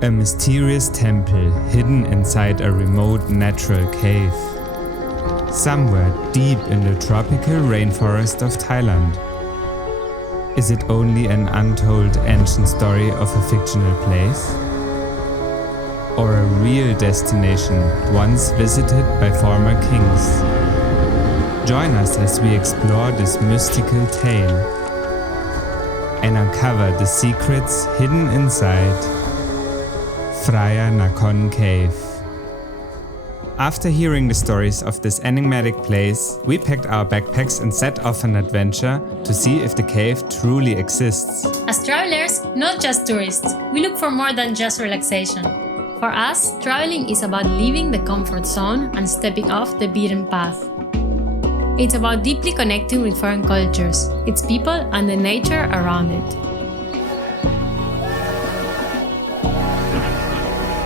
A mysterious temple hidden inside a remote natural cave, somewhere deep in the tropical rainforest of Thailand. Is it only an untold ancient story of a fictional place? Or a real destination once visited by former kings? Join us as we explore this mystical tale and uncover the secrets hidden inside Phraya Nakhon Cave. After hearing the stories of this enigmatic place, we packed our backpacks and set off an adventure to see if the cave truly exists. As travelers, not just tourists, we look for more than just relaxation. For us, traveling is about leaving the comfort zone and stepping off the beaten path. It's about deeply connecting with foreign cultures, its people, and the nature around it.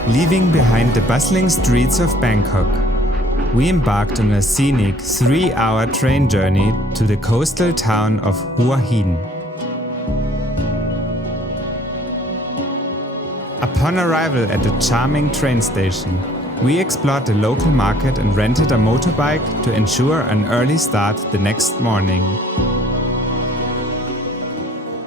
Leaving behind the bustling streets of Bangkok, we embarked on a scenic 3-hour train journey to the coastal town of Hua Hin. Upon arrival at the charming train station, we explored the local market and rented a motorbike to ensure an early start the next morning.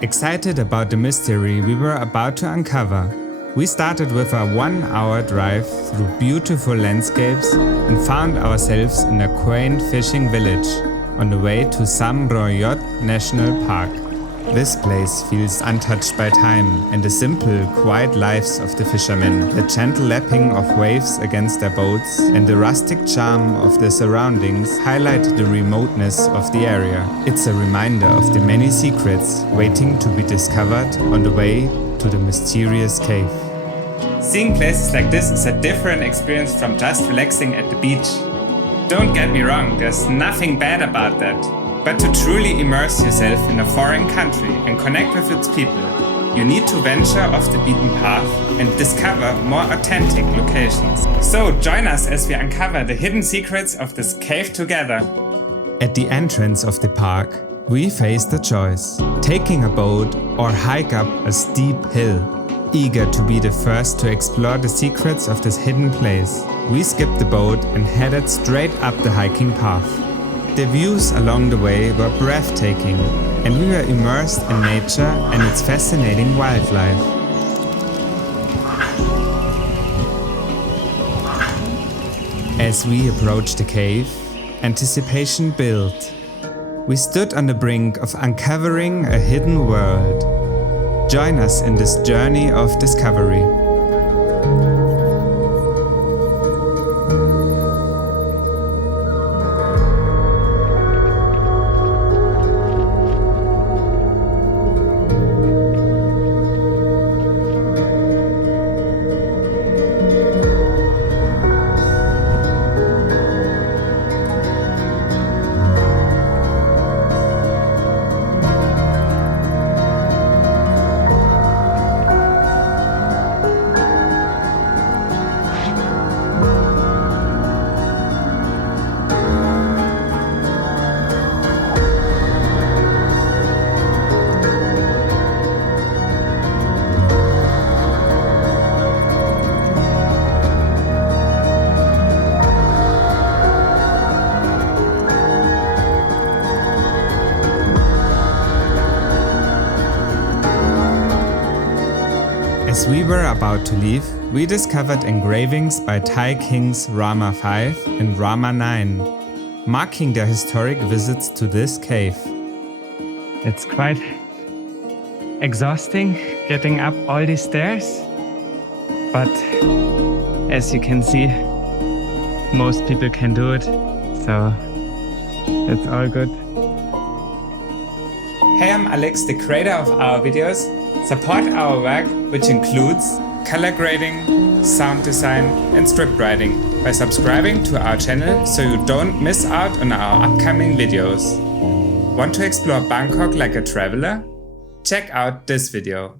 Excited about the mystery we were about to uncover, we started with a 1-hour drive through beautiful landscapes and found ourselves in a quaint fishing village on the way to Sam Roi Yot National Park. This place feels untouched by time, and the simple, quiet lives of the fishermen, the gentle lapping of waves against their boats, and the rustic charm of the surroundings highlight the remoteness of the area. It's a reminder of the many secrets waiting to be discovered on the way to the mysterious cave. Seeing places like this is a different experience from just relaxing at the beach. Don't get me wrong, there's nothing bad about that. But to truly immerse yourself in a foreign country and connect with its people, you need to venture off the beaten path and discover more authentic locations. So join us as we uncover the hidden secrets of this cave together. At the entrance of the park, we faced a choice: taking a boat or hike up a steep hill. Eager to be the first to explore the secrets of this hidden place, we skipped the boat and headed straight up the hiking path. The views along the way were breathtaking, and we were immersed in nature and its fascinating wildlife. As we approached the cave, anticipation built. We stood on the brink of uncovering a hidden world. Join us in this journey of discovery. As we were about to leave, we discovered engravings by Thai kings Rama V and Rama IX, marking their historic visits to this cave. It's quite exhausting getting up all these stairs, but as you can see, most people can do it, so it's all good. Hey, I'm Alex, the creator of our videos. Support our work, which includes color grading, sound design, and script writing by subscribing to our channel so you don't miss out on our upcoming videos. Want to explore Bangkok like a traveler? Check out this video.